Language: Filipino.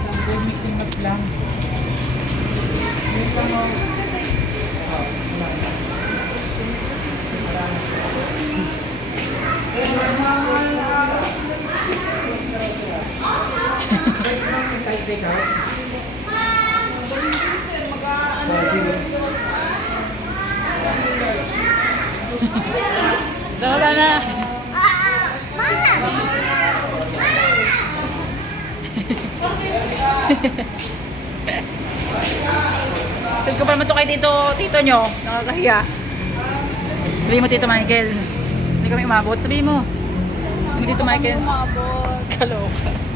Good mixing match lang. Mix lang mo. Take out. Dapat na. Send ko pa naman to kay tito nyo. Nakakahiya. Sabihin mo, Tito Michael. Hindi kami umabot. Sabihin mo. Sabihin mo, Tito Michael. Umabot. Kaloka.